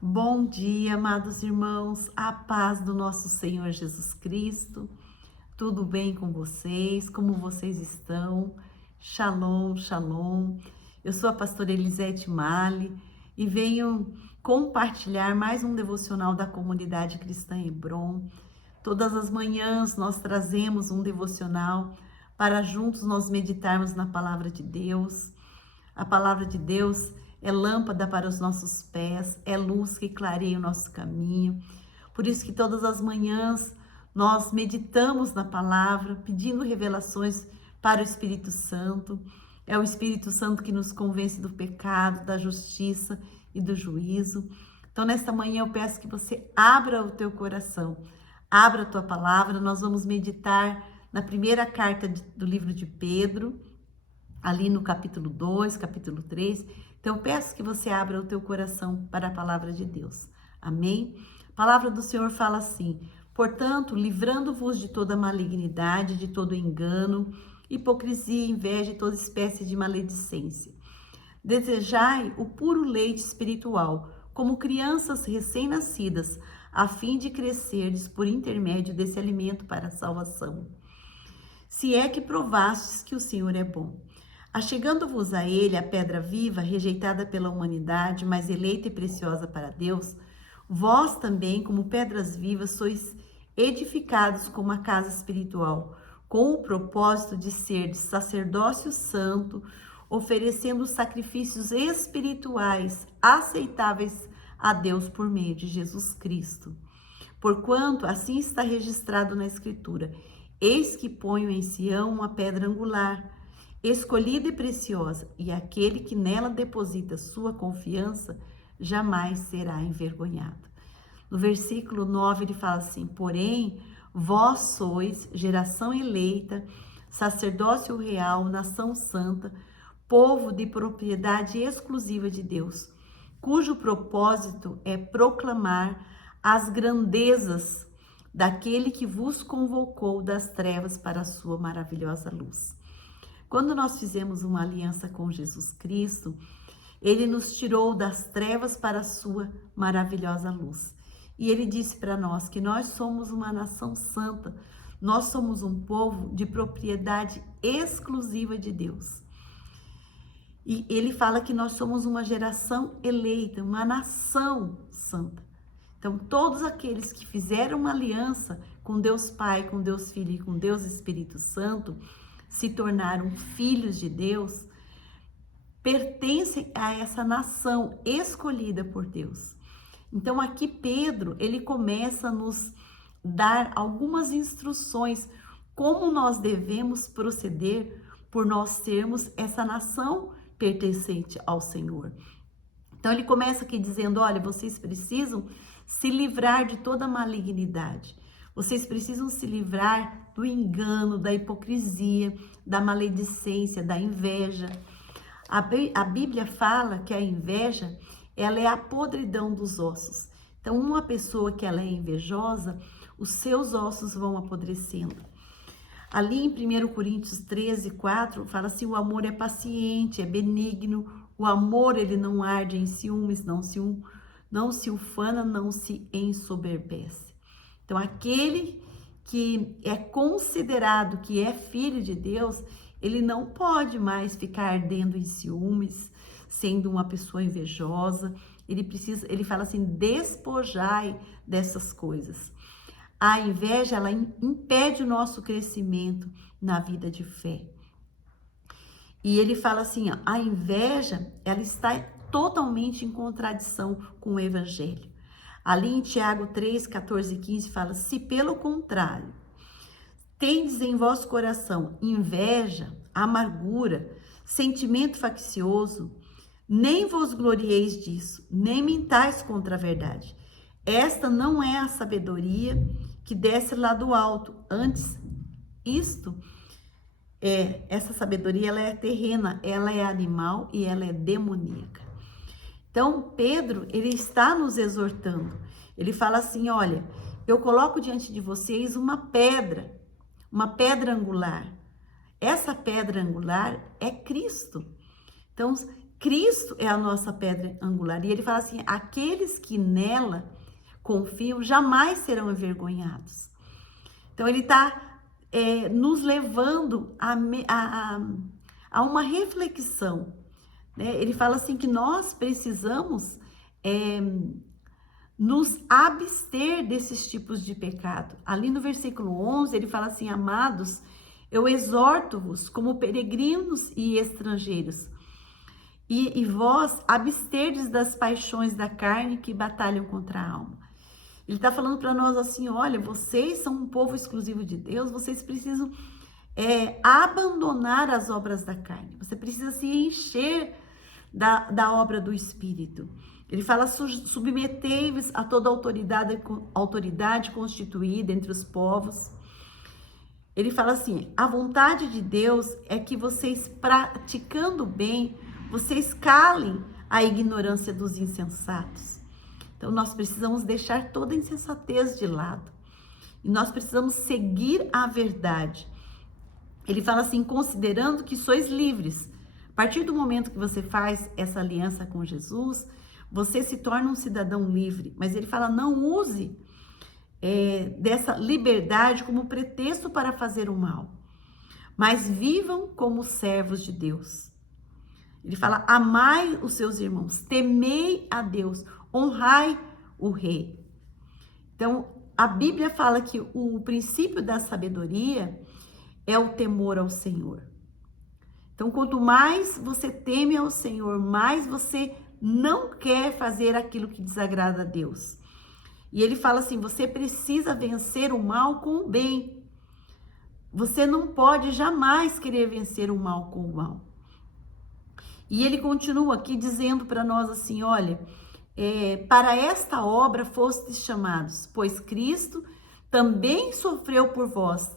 Bom dia, amados irmãos, a paz do nosso Senhor Jesus Cristo. Tudo bem com vocês? Como vocês estão? Shalom, shalom. Eu sou a pastora Elisete Mali e venho compartilhar mais um devocional da comunidade cristã Hebron. Todas as manhãs nós trazemos um devocional para juntos nós meditarmos na palavra de Deus. A palavra de Deus é lâmpada para os nossos pés, é luz que clareia o nosso caminho. Por isso que todas as manhãs nós meditamos na palavra, pedindo revelações para o Espírito Santo. É o Espírito Santo que nos convence do pecado, da justiça e do juízo. Então, nesta manhã eu peço que você abra o teu coração, abra a tua palavra. Nós vamos meditar na primeira carta do livro de Pedro, ali no capítulo 2, capítulo 3. Então, eu peço que você abra o teu coração para a palavra de Deus. Amém? A palavra do Senhor fala assim: portanto, livrando-vos de toda malignidade, de todo engano, hipocrisia, inveja e toda espécie de maledicência. Desejai o puro leite espiritual, como crianças recém-nascidas, a fim de crescerdes por intermédio desse alimento para a salvação. Se é que provastes que o Senhor é bom. Achegando-vos a ele, a pedra viva, rejeitada pela humanidade, mas eleita e preciosa para Deus, vós também, como pedras vivas, sois edificados como uma casa espiritual, com o propósito de ser de sacerdócio santo, oferecendo sacrifícios espirituais aceitáveis a Deus por meio de Jesus Cristo. Porquanto assim está registrado na Escritura: eis que ponho em Sião uma pedra angular, escolhida e preciosa, e aquele que nela deposita sua confiança jamais será envergonhado. No versículo 9 ele fala assim: porém, vós sois geração eleita, sacerdócio real, nação santa, povo de propriedade exclusiva de Deus, cujo propósito é proclamar as grandezas daquele que vos convocou das trevas para a sua maravilhosa luz. Quando nós fizemos uma aliança com Jesus Cristo, ele nos tirou das trevas para a sua maravilhosa luz. E ele disse para nós que nós somos uma nação santa, nós somos um povo de propriedade exclusiva de Deus. E ele fala que nós somos uma geração eleita, uma nação santa. Então, todos aqueles que fizeram uma aliança com Deus Pai, com Deus Filho e com Deus Espírito Santo, se tornaram filhos de Deus, pertencem a essa nação escolhida por Deus. Então, aqui Pedro, ele começa a nos dar algumas instruções como nós devemos proceder por nós sermos essa nação pertencente ao Senhor. Então, ele começa aqui dizendo: olha, vocês precisam se livrar de toda malignidade. Vocês precisam se livrar do engano, da hipocrisia, da maledicência, da inveja. A Bíblia fala que a inveja, ela é a podridão dos ossos. Então, uma pessoa que ela é invejosa, os seus ossos vão apodrecendo. Ali em 1 Coríntios 13, 4, fala assim: o amor é paciente, é benigno, o amor ele não arde em ciúmes, não se ufana, não se ensoberbece. Então, aquele que é considerado que é filho de Deus, ele não pode mais ficar ardendo em ciúmes, sendo uma pessoa invejosa. Ele fala assim: despojai dessas coisas. A inveja, ela impede o nosso crescimento na vida de fé. E ele fala assim, ó, a inveja, ela está totalmente em contradição com o evangelho. Ali em Tiago 3, 14 e 15 fala: se pelo contrário, tendes em vosso coração inveja, amargura, sentimento faccioso, nem vos glorieis disso, nem mintais contra a verdade. Esta não é a sabedoria que desce lá do alto. Antes, essa sabedoria, ela é terrena, ela é animal e ela é demoníaca. Então, Pedro, ele está nos exortando. Ele fala assim: olha, eu coloco diante de vocês uma pedra angular. Essa pedra angular é Cristo. Então, Cristo é a nossa pedra angular. E ele fala assim: aqueles que nela confiam jamais serão envergonhados. Então ele está nos levando a uma reflexão, né? Ele fala assim que nós precisamos nos abster desses tipos de pecado. Ali no versículo 11, ele fala assim: amados, eu exorto-vos como peregrinos e estrangeiros, e vós absterdes das paixões da carne que batalham contra a alma. Ele está falando para nós assim: olha, vocês são um povo exclusivo de Deus, vocês precisam abandonar as obras da carne, você precisa se encher da obra do Espírito. Ele fala: submetei-vos a toda autoridade constituída entre os povos. Ele fala assim: a vontade de Deus é que vocês, praticando bem, vocês calem a ignorância dos insensatos. Então nós precisamos deixar toda a insensatez de lado. E nós precisamos seguir a verdade. Ele fala assim: considerando que sois livres. A partir do momento que você faz essa aliança com Jesus, você se torna um cidadão livre. Mas ele fala: não use dessa liberdade como pretexto para fazer o mal, mas vivam como servos de Deus. Ele fala: amai os seus irmãos, temei a Deus, honrai o rei. Então, a Bíblia fala que o princípio da sabedoria é o temor ao Senhor. Então, quanto mais você teme ao Senhor, mais você não quer fazer aquilo que desagrada a Deus. E ele fala assim: você precisa vencer o mal com o bem. Você não pode jamais querer vencer o mal com o mal. E ele continua aqui dizendo para nós assim: olha, para esta obra fostes chamados, pois Cristo também sofreu por vós,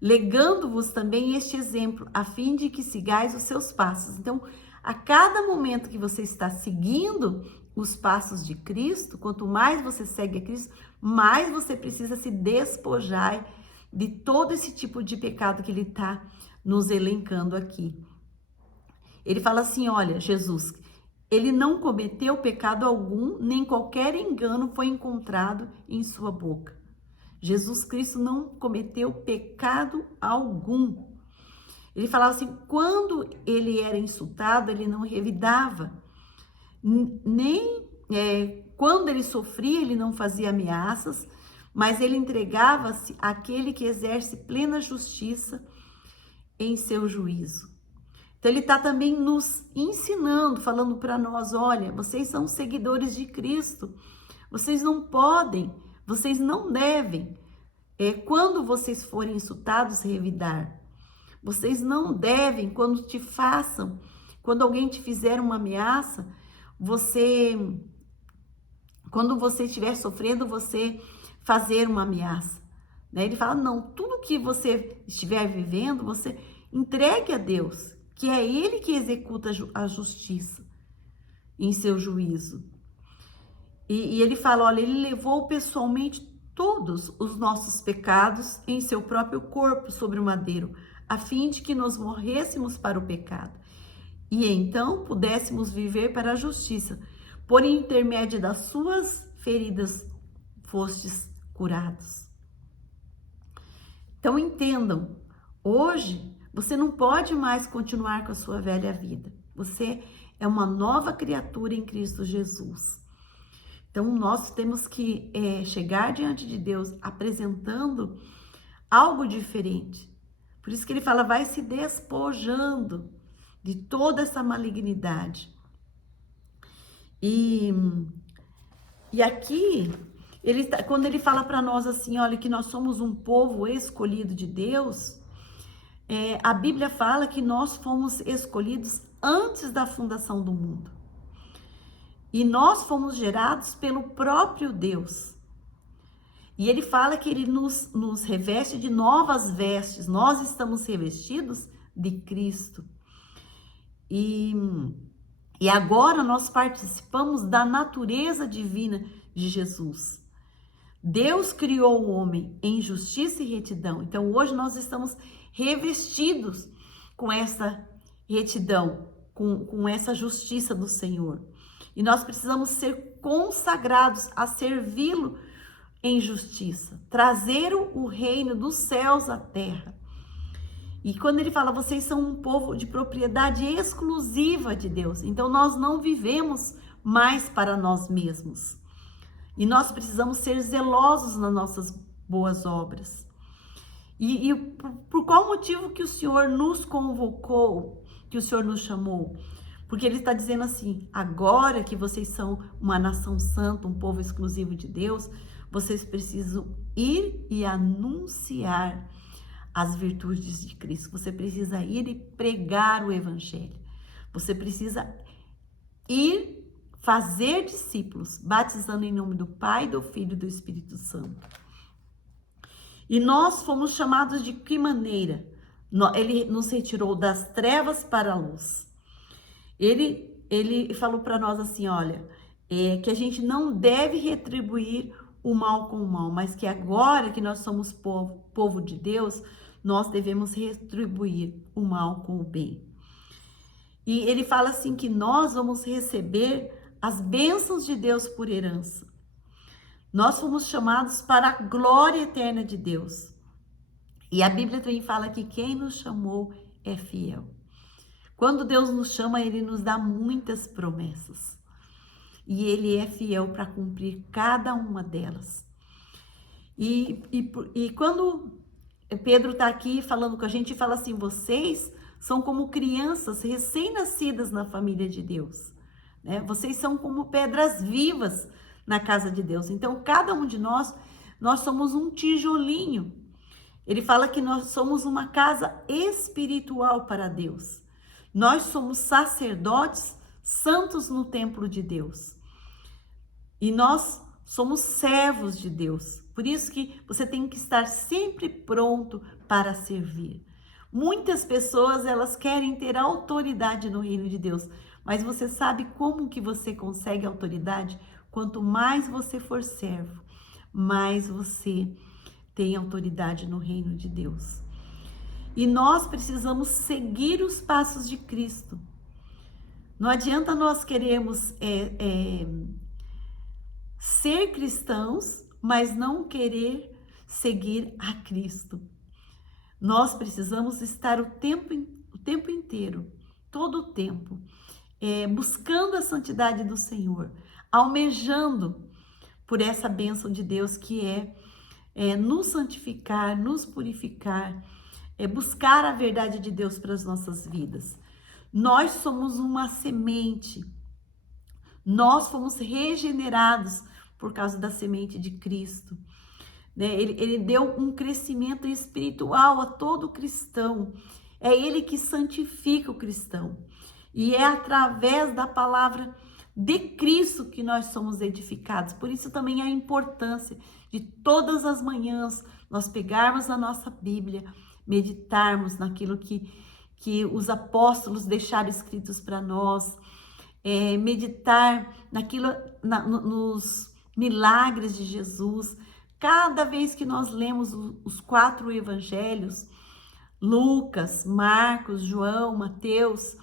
legando-vos também este exemplo, a fim de que sigais os seus passos. Então, a cada momento que você está seguindo os passos de Cristo, quanto mais você segue a Cristo, mais você precisa se despojar de todo esse tipo de pecado que ele está nos elencando aqui. Ele fala assim: olha, Jesus, ele não cometeu pecado algum, nem qualquer engano foi encontrado em sua boca. Jesus Cristo não cometeu pecado algum. Ele falava assim: quando ele era insultado, ele não revidava, nem quando ele sofria, ele não fazia ameaças, mas ele entregava-se àquele que exerce plena justiça em seu juízo. Então ele está também nos ensinando, falando para nós: olha, vocês são seguidores de Cristo, vocês não podem, vocês não devem, quando vocês forem insultados, revidar. Vocês não devem, quando alguém te fizer uma ameaça, quando você estiver sofrendo, você fazer uma ameaça, né? Ele fala: não, tudo que você estiver vivendo, você entregue a Deus, que é Ele que executa a justiça em seu juízo. E ele fala: olha, ele levou pessoalmente todos os nossos pecados em seu próprio corpo sobre o madeiro, a fim de que nós morrêssemos para o pecado e então pudéssemos viver para a justiça. Por intermédio das suas feridas fostes curados. Então entendam, hoje você não pode mais continuar com a sua velha vida. Você é uma nova criatura em Cristo Jesus. Então nós temos que chegar diante de Deus apresentando algo diferente. Por isso que ele fala: vai se despojando de toda essa malignidade. E aqui, quando ele fala para nós assim: olha, que nós somos um povo escolhido de Deus, a Bíblia fala que nós fomos escolhidos antes da fundação do mundo. E nós fomos gerados pelo próprio Deus. E ele fala que ele nos reveste de novas vestes. Nós estamos revestidos de Cristo. E agora nós participamos da natureza divina de Jesus. Deus criou o homem em justiça e retidão. Então hoje nós estamos revestidos com essa retidão. com essa justiça do Senhor. E nós precisamos ser consagrados a servi-lo em justiça, trazer o reino dos céus à terra. E quando ele fala, vocês são um povo de propriedade exclusiva de Deus, então nós não vivemos mais para nós mesmos. E nós precisamos ser zelosos nas nossas boas obras. E por qual motivo que o Senhor nos convocou, que o Senhor nos chamou? Porque ele está dizendo assim, agora que vocês são uma nação santa, um povo exclusivo de Deus, vocês precisam ir e anunciar as virtudes de Cristo. Você precisa ir e pregar o evangelho. Você precisa ir fazer discípulos, batizando em nome do Pai, do Filho e do Espírito Santo. E nós fomos chamados de que maneira? Ele nos retirou das trevas para a luz. Ele falou para nós assim, olha, que a gente não deve retribuir o mal com o mal, mas que agora que nós somos povo de Deus, nós devemos retribuir o mal com o bem. E ele fala assim que nós vamos receber as bênçãos de Deus por herança. Nós fomos chamados para a glória eterna de Deus. E a Bíblia também fala que quem nos chamou é fiel. Quando Deus nos chama, Ele nos dá muitas promessas. E Ele é fiel para cumprir cada uma delas. E quando Pedro está aqui falando com a gente, fala assim, vocês são como crianças recém-nascidas na família de Deus. Né? Vocês são como pedras vivas na casa de Deus. Então, cada um de nós somos um tijolinho. Ele fala que nós somos uma casa espiritual para Deus. Nós somos sacerdotes santos no templo de Deus. E nós somos servos de Deus. Por isso que você tem que estar sempre pronto para servir. Muitas pessoas, elas querem ter autoridade no reino de Deus. Mas você sabe como que você consegue autoridade? Quanto mais você for servo, mais você tem autoridade no reino de Deus. E nós precisamos seguir os passos de Cristo. Não adianta nós queremos ser cristãos, mas não querer seguir a Cristo. Nós precisamos estar o tempo inteiro, todo o tempo, buscando a santidade do Senhor, almejando por essa bênção de Deus que é nos santificar, nos purificar, buscar a verdade de Deus para as nossas vidas. Nós somos uma semente, nós fomos regenerados por causa da semente de Cristo. Ele deu um crescimento espiritual a todo cristão. É Ele que santifica o cristão. E é através da palavra de Cristo que nós somos edificados. Por isso também a importância de todas as manhãs nós pegarmos a nossa Bíblia, meditarmos naquilo que os apóstolos deixaram escritos para nós, meditar nos milagres de Jesus. Cada vez que nós lemos os 4 evangelhos, Lucas, Marcos, João, Mateus,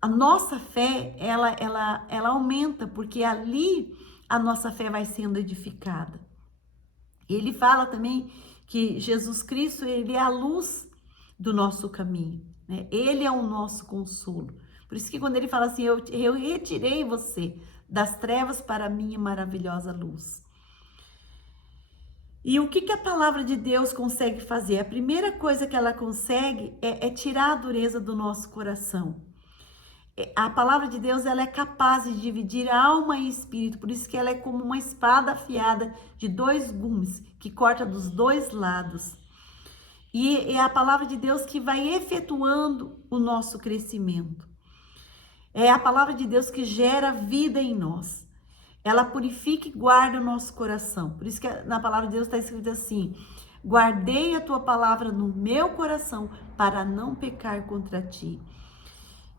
a nossa fé, ela aumenta, porque ali a nossa fé vai sendo edificada. Ele fala também que Jesus Cristo, ele é a luz do nosso caminho, né? Ele é o nosso consolo. Por isso que quando ele fala assim, eu retirei você das trevas para a minha maravilhosa luz. E o que a palavra de Deus consegue fazer? A primeira coisa que ela consegue é tirar a dureza do nosso coração. A palavra de Deus, ela é capaz de dividir alma e espírito, por isso que ela é como uma espada afiada de 2 gumes, que corta dos 2 lados. E é a palavra de Deus que vai efetuando o nosso crescimento. É a palavra de Deus que gera vida em nós. Ela purifica e guarda o nosso coração. Por isso que na palavra de Deus está escrito assim, guardei a tua palavra no meu coração para não pecar contra ti.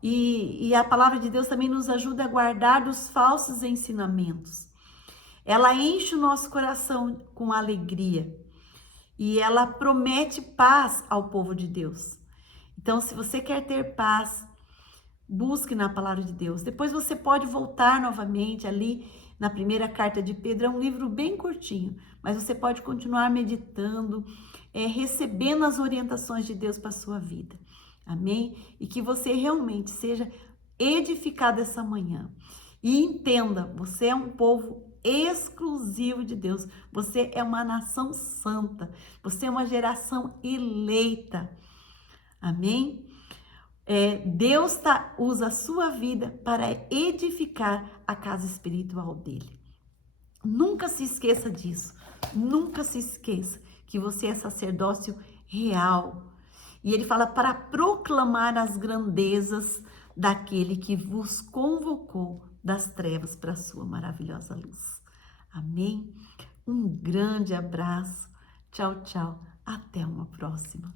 E a palavra de Deus também nos ajuda a guardar dos falsos ensinamentos. Ela enche o nosso coração com alegria. E ela promete paz ao povo de Deus. Então, se você quer ter paz, busque na palavra de Deus. Depois você pode voltar novamente ali na primeira carta de Pedro. É um livro bem curtinho, mas você pode continuar meditando, recebendo as orientações de Deus para a sua vida. Amém? E que você realmente seja edificado essa manhã. E entenda, você é um povo exclusivo de Deus. Você é uma nação santa. Você é uma geração eleita. Amém? Deus usa a sua vida para edificar a casa espiritual dele. Nunca se esqueça disso. Nunca se esqueça que você é sacerdócio real. E ele fala para proclamar as grandezas daquele que vos convocou das trevas para a sua maravilhosa luz. Amém? Um grande abraço. Tchau, tchau. Até uma próxima.